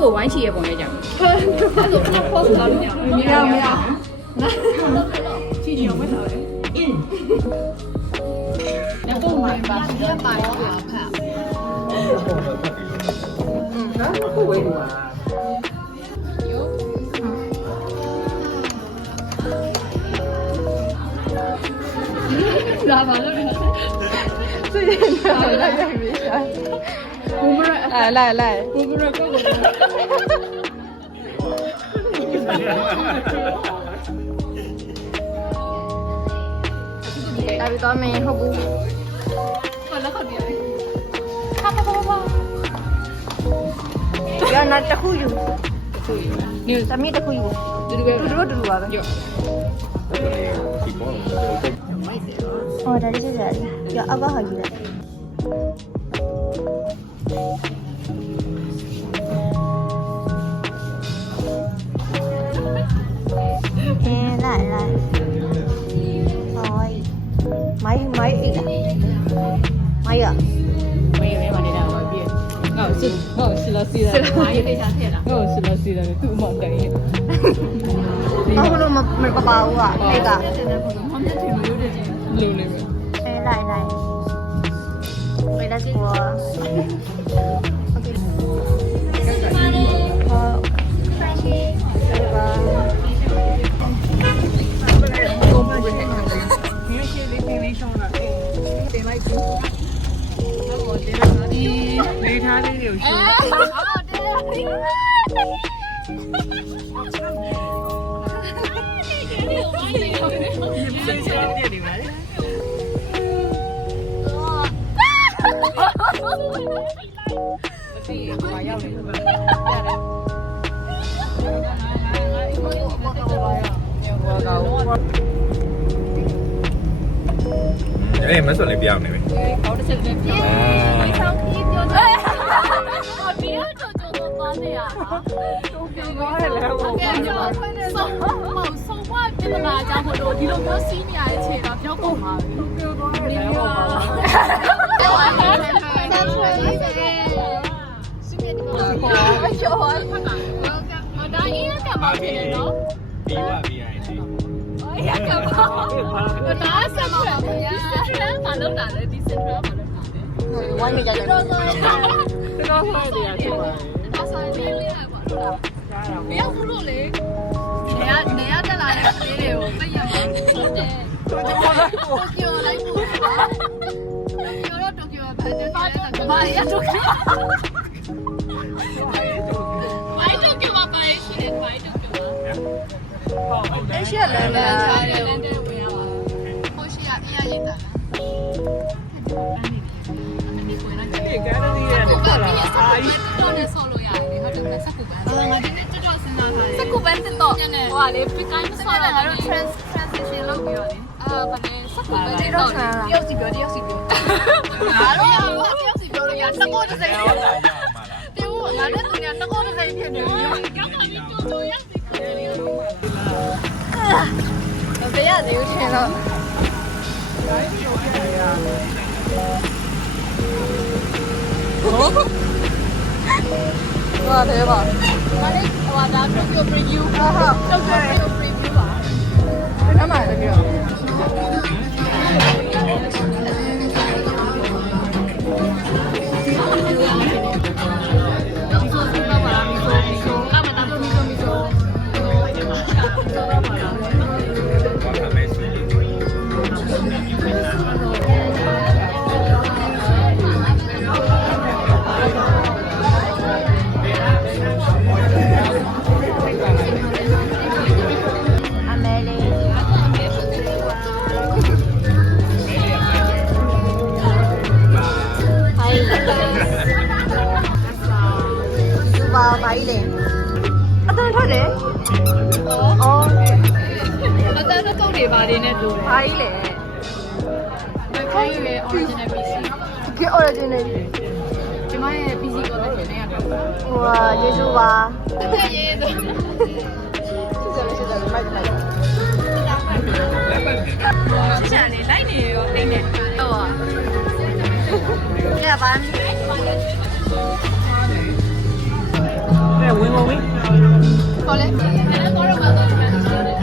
ကိုဝိုင်းချီရပုံလေးကြောင်အဲ့ဒါဆိုဖော့ဆိုလို့မရဘူးချီချီအောင်မထားဘူး那动物吧，直接把一个看。不围堵啊。有。咋办了？最近的好像也没啥。我不是，来，我不是哥哥。大鼻倒霉好不？好了好点。啪！不要拿这口油，你咱们这口油，嘟吧。有。哦，这里是这里，要阿爸好几个。来。买一个，买呀。没嘛你那我别，我是了，妈也得想贴了，我是了，都忙的耶。我不能没个包啊，那个。旁边挺溜的，溜的。哎，来，回来给我。OK。好，这个。没他的有事。哎，没说你表妹妹。搞得这边表。你上去就对。我别这就多多的呀。送花ပြဿနာကြောင့်မို့လို့ဒီလိုမျိုးစီးနေရတဲ့အချိန်တော့ပြောကုန်ပါပြီ။ပြောသွားတယ်။ပြောပါ။ဆက်ဆွဲလိုက်တယ်။စီးနေတယ်။ပြောပါ။မဒါအင်းကမှဖြစ်နေနော်။ ပြီးပါပြီအဲ့ဒီ 哎呀，干嘛？我哪什么？ဒီစင်ထရမ်းမလုပ်တာလေဒီစင်ထရမ်းမလုပ်တာလေ ဝိုင်းမိကြတယ် တော်ဆိုင်လေးလေးပါတော့မရောက်ဘူးလို့လေနေရတက်လာတဲ့ကလေးတွေကိုပြည့်ရမှာဟုတ်တယ်တိုကျိုလိုက်ပို့တိုကျိုတော့တိုကျိုပဲတဲ့ဘာရတိုကျိုဘာတိုကျိုပါပါရှိတယ်ဘာတိုကျိုပါ အဲ့ရှက်လဲလဲ 后续呀，哎呀，也得了。ဒီကနေ့ဒီရက်တက်လာအာကြီး တော့လည်းဆော်လို့ရတယ်ဟုတ်တယ်စကူပန်းငါဒီနေ့တော်တော်စဉ်းစားထားတယ်စကူပန်းတော့ဟိုလေ pick up ဆော်တာငါတို့ transition လုပ်ပြီးတော့လေဗနေစကူပန်းတော့တယောက်စီပြောငါတို့ရောတယောက်စီပြောလို့ရနှစ်ကိုတစ်စိမ့်ပြောတာတေဦးငါနဲ့သူညာနှစ်ကိုတစ်စိမ့်ဖြစ်နေပြီရောက်ပါပြီတိုးရောက်စီခေါ်နေရောဘယ်ရသေးဘူးထင်တော့ဟောတယ်ပါ ဒါလေးဟိုဒါ Tokyo preview ဟုတ် Tokyo preview ပါ ဘယ်မှာလဲပြောဘာကြီးလဲအတန်းထွက်တယ်အော်အတန်းတော့တွေပါနေနဲ့လို့ ဘာကြီးလဲ ခိုင်းရဲ့ original PC ဒီ original ဒီမရဲ့ PC ကိုလည်းတင်နေရတယ် ဟိုယေရှုပါ ရေးတော့ရှိတယ်မိုက်လိုက်ချာနေလိုက်နေရောအိမ်နဲ့ဟုတ်ပါကဲပါ ခေါ်လဲအဲ့တော့တော့မတော့တယ်